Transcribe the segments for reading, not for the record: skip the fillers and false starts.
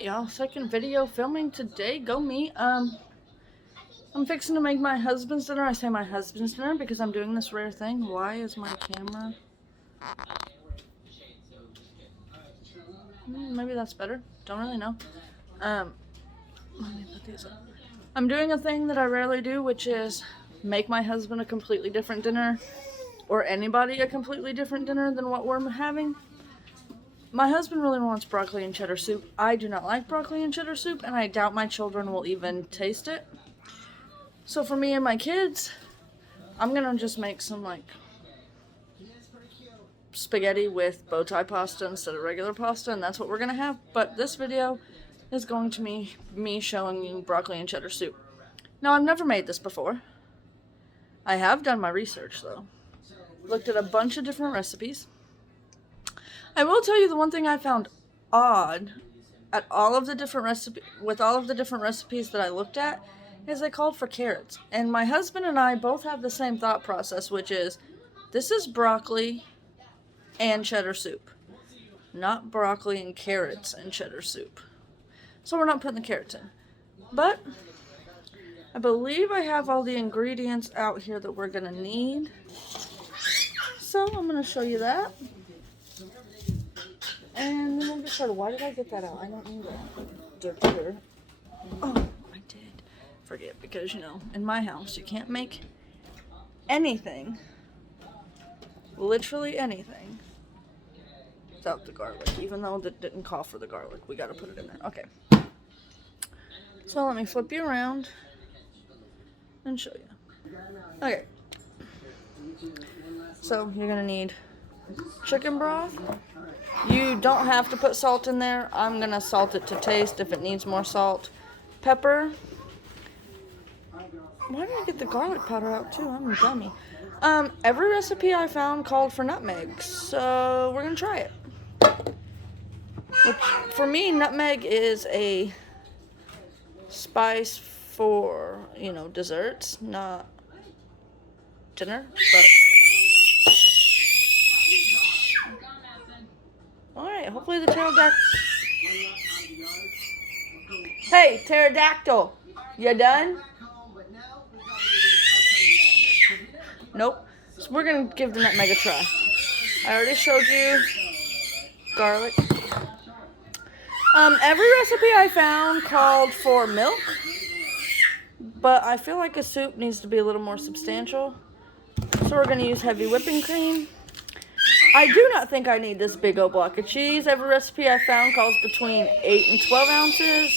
Alright, y'all. Second video filming today. Go me. I'm fixing to make my husband's dinner. I say my husband's dinner because I'm doing this rare thing. Why is my camera? Maybe that's better. Don't really know. Let me put these up. I'm doing a thing that I rarely do, which is make my husband a completely different dinner, or anybody a completely different dinner than what we're having. My husband really wants broccoli and cheddar soup. I do not like broccoli and cheddar soup, and I doubt my children will even taste it. So for me and my kids, I'm gonna just make some like spaghetti with bow tie pasta instead of regular pasta, and that's what we're gonna have. But this video is going to be me showing you broccoli and cheddar soup. Now, I've never made this before. I have done my research though. Looked at a bunch of different recipes. I will tell you the one thing I found odd at all of the different recipes that I looked at is they called for carrots. And my husband and I both have the same thought process, which is this is broccoli and cheddar soup, not broccoli and carrots and cheddar soup. So we're not putting the carrots in. But I believe I have all the ingredients out here that we're going to need. So I'm going to show you that. And then we'll get started. Why did I get that out? I don't need that dirt here. Oh, I did forget, because, you know, in my house, you can't make anything, literally anything, without the garlic. Even though that didn't call for the garlic, we got to put it in there. Okay. So let me flip you around and show you. Okay. So you're going to need chicken broth. You don't have to put salt in there. I'm going to salt it to taste if it needs more salt. Pepper. Why did I get the garlic powder out too? I'm a dummy. Every recipe I found called for nutmeg, so we're going to try it. Which, for me, nutmeg is a spice for, you know, desserts, not dinner, but... Alright, hopefully the pterodactyl... Hey, pterodactyl! You done? Nope. So we're gonna give the nutmeg a try. I already showed you garlic. Every recipe I found called for milk, but I feel like a soup needs to be a little more substantial. So we're gonna use heavy whipping cream. I do not think I need this big old block of cheese. Every recipe I found calls between 8 and 12 ounces.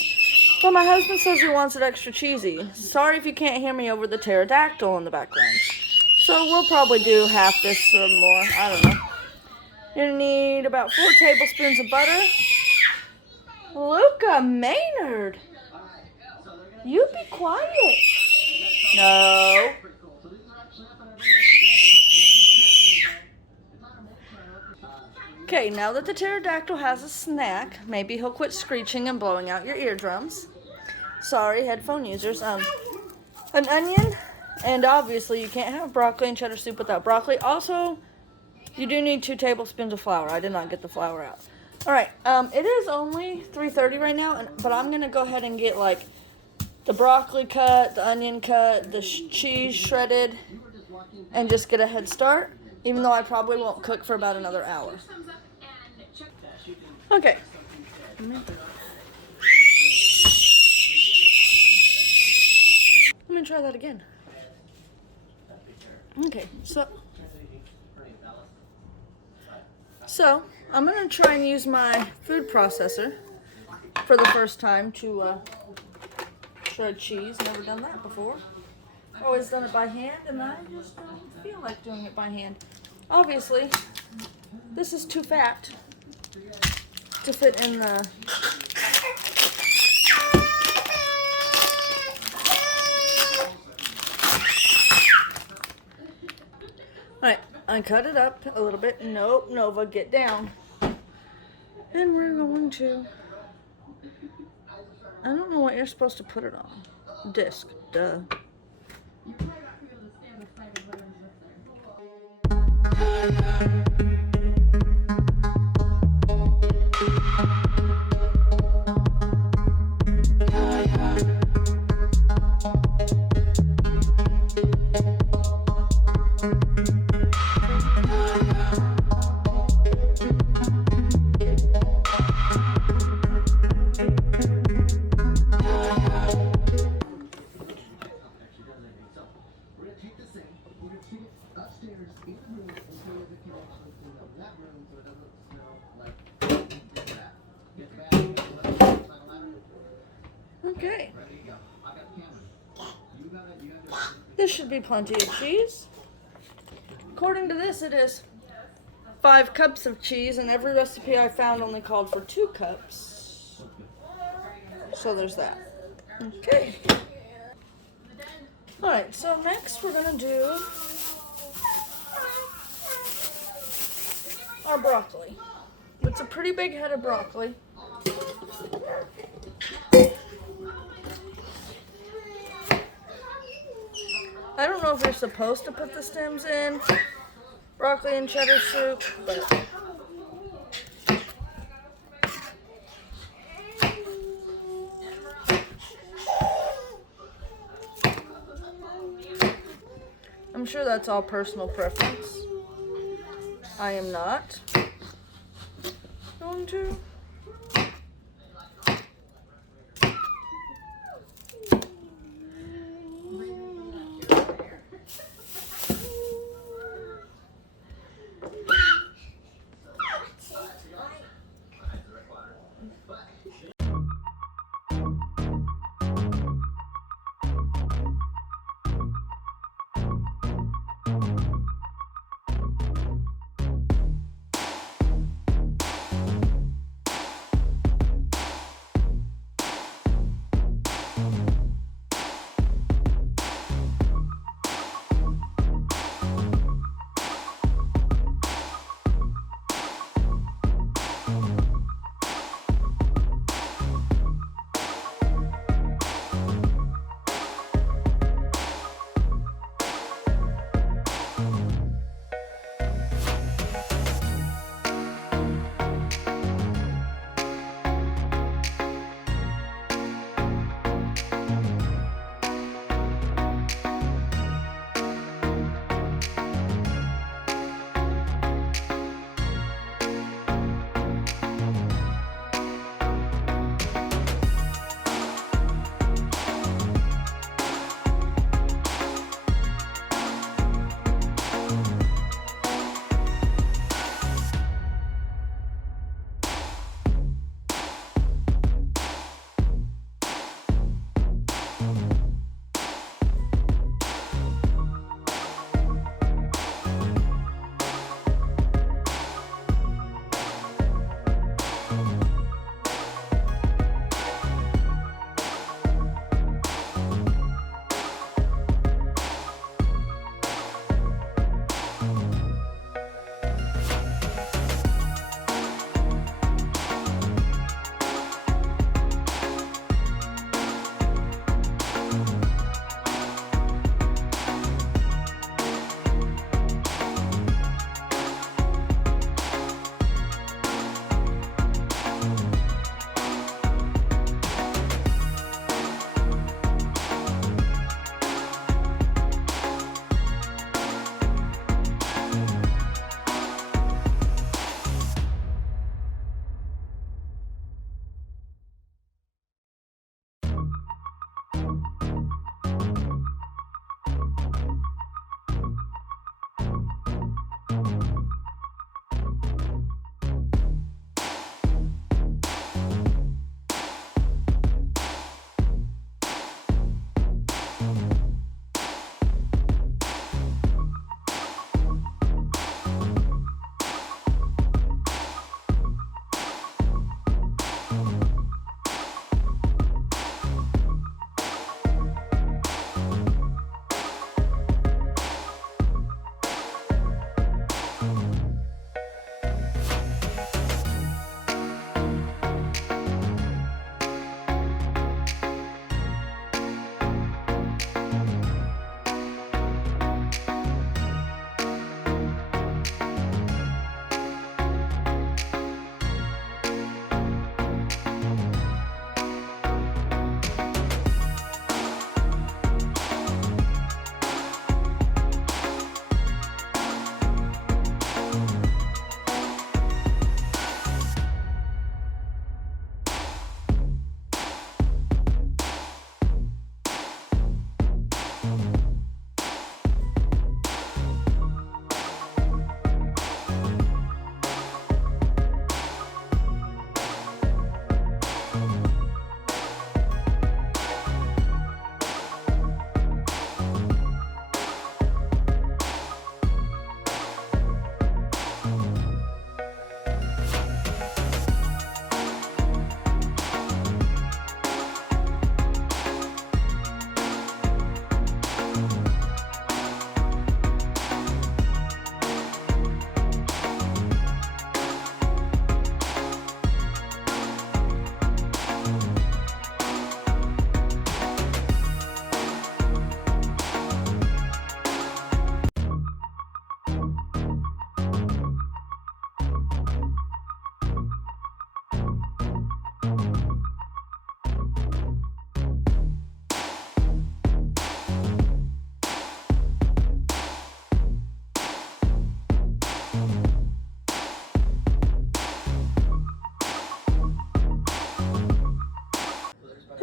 But my husband says he wants it extra cheesy. Sorry if you can't hear me over the pterodactyl in the background. So we'll probably do half this or more. I don't know. You're going to need about 4 tablespoons of butter. Luca Maynard. You be quiet. No. Okay, now that the pterodactyl has a snack, maybe he'll quit screeching and blowing out your eardrums. Sorry, headphone users. An onion, and obviously you can't have broccoli and cheddar soup without broccoli. Also, you do need 2 tablespoons of flour. I did not get the flour out. Alright, it is only 3:30 right now, but I'm going to go ahead and get, like, the broccoli cut, the onion cut, the cheese shredded, and just get a head start, even though I probably won't cook for about another hour. Okay. Let me try that again. Okay, so I'm going to try and use my food processor for the first time to shred cheese. Never done that before. Always done it by hand, and I just don't feel like doing it by hand. Obviously, this is too fat to fit in the... Alright, I cut it up a little bit. Nope, Nova, get down. And we're going to... I don't know what you're supposed to put it on. Disc, duh. Okay. This should be plenty of cheese. According to this, it is 5 cups of cheese, and every recipe I found only called for 2 cups. So there's that. Okay. Alright, so next we're going to do our broccoli. It's a pretty big head of broccoli. I don't know if you're supposed to put the stems in broccoli and cheddar soup, but I'm sure that's all personal preference. I am not going to.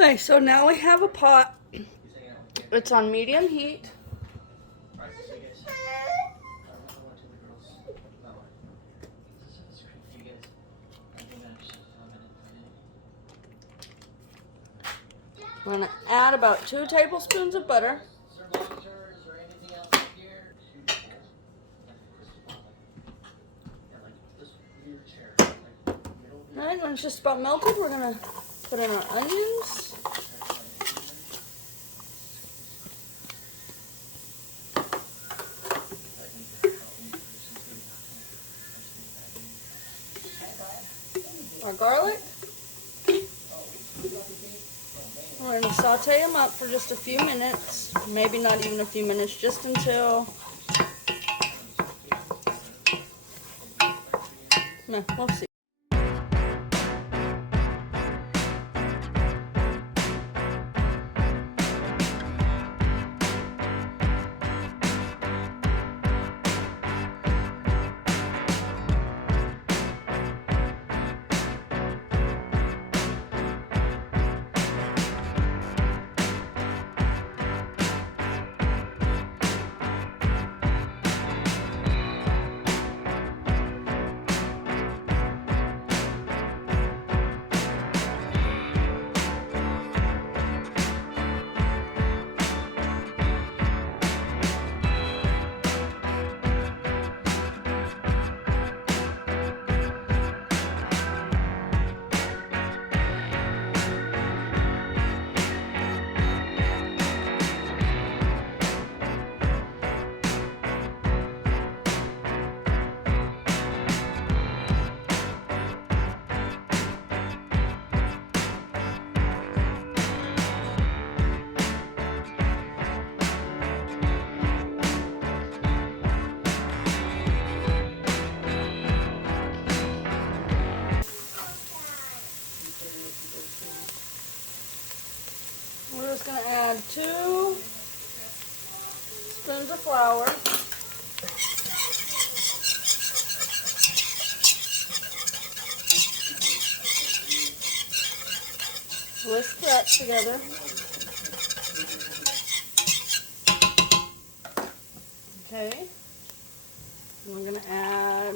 Okay, so now we have a pot. It's on medium heat. We're going to add about 2 tablespoons of butter. Alright, when it's just about melted, we're going to put in our onions. Our garlic. We're going to saute them up for just a few minutes, maybe not even a few minutes, just until, we'll see. We're just going to add 2 spoons of flour. Whisk that together. Okay. And we're going to add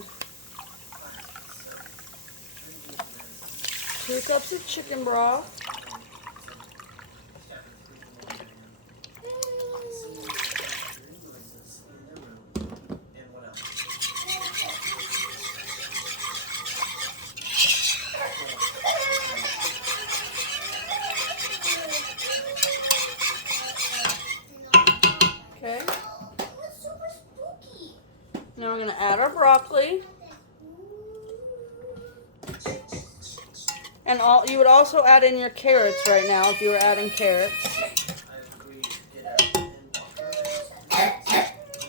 2 cups of chicken broth. Okay. Now we're going to add our broccoli. And you would also add in your carrots right now if you were adding carrots.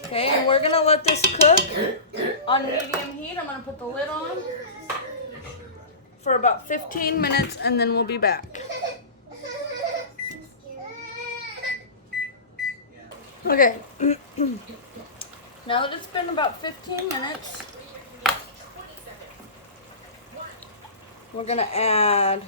Okay, and we're going to let this cook on medium heat. I'm going to put the lid on for about 15 minutes and then we'll be back. Okay, now that it's been about 15 minutes, we're going to add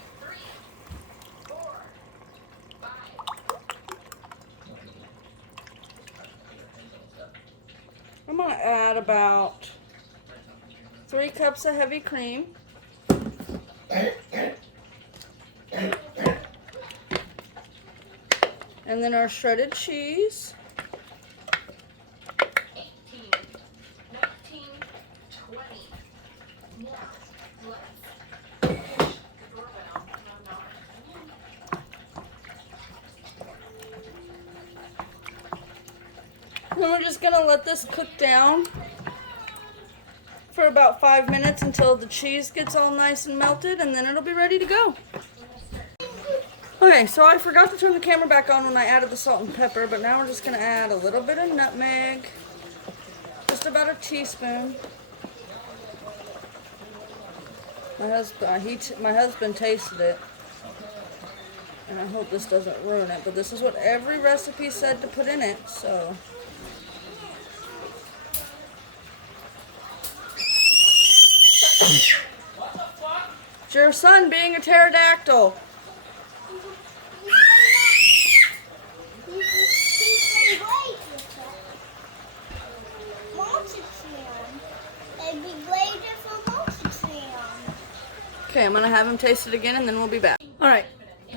about 3 cups of heavy cream. And then our shredded cheese. 18, 19, 20. More. Less. Push the doorbell. And we're just going to let this cook down for about 5 minutes until the cheese gets all nice and melted, and then it'll be ready to go. Okay, so I forgot to turn the camera back on when I added the salt and pepper, but now we're just going to add a little bit of nutmeg, just about a teaspoon. My husband tasted it, and I hope this doesn't ruin it, but this is what every recipe said to put in it, so. It's your son being a pterodactyl. be great with it. Multi-trim. It'd be great for multi-trim. Okay, I'm gonna have him taste it again and then we'll be back. Alright,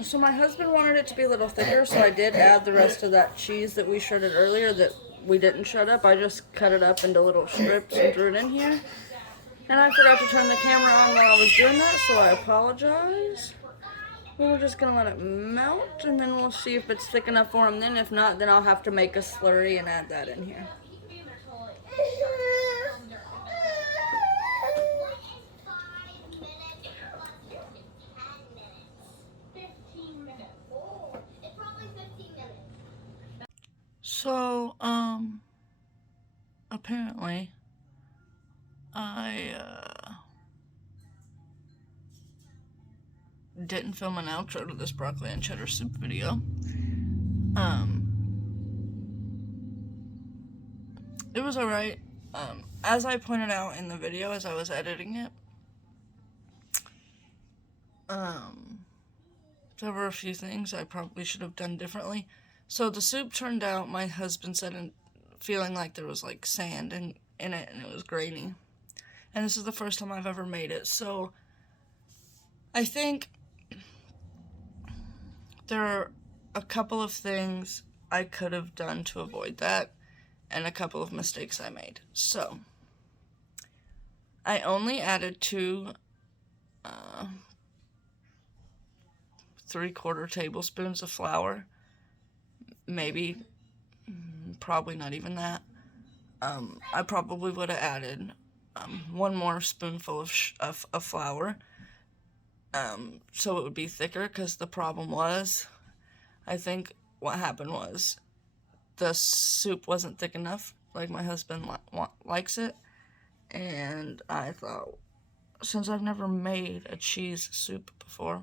so my husband wanted it to be a little thicker, so I did add the rest of that cheese that we shredded earlier that we didn't shred up. I just cut it up into little strips and threw it in here. And I forgot to turn the camera on while I was doing that, so I apologize. We're just gonna let it melt and then we'll see if it's thick enough for him. Then if not, then I'll have to make a slurry and add that in here. So, apparently, I, didn't film an outro to this broccoli and cheddar soup video. It was alright. As I pointed out in the video as I was editing it, there were a few things I probably should have done differently. So the soup turned out, my husband said, feeling like there was like sand in it and it was grainy. And this is the first time I've ever made it. So I think there are a couple of things I could have done to avoid that and a couple of mistakes I made. So I only added 2 3/4 tablespoons of flour. Maybe, probably not even that. I probably would have added 1 more spoonful of flour, so it would be thicker, because the problem was, I think what happened was, the soup wasn't thick enough, like my husband likes it, and I thought, since I've never made a cheese soup before,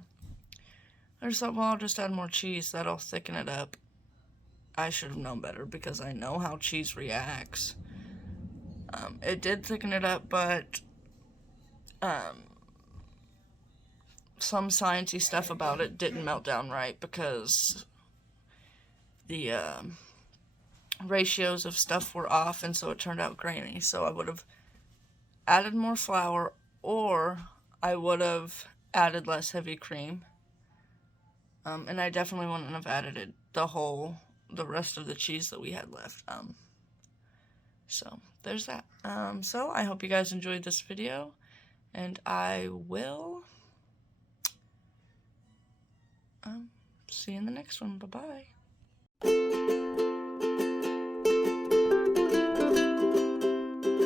I just thought, well, I'll just add more cheese, that'll thicken it up. I should have known better because I know how cheese reacts. It did thicken it up, but some sciencey stuff about it didn't melt down right because the ratios of stuff were off, and so it turned out grainy. So I would have added more flour, or I would have added less heavy cream. And I definitely wouldn't have added the rest of the cheese that we had left. So there's that. So I hope you guys enjoyed this video, and I will see you in the next one. Bye-bye.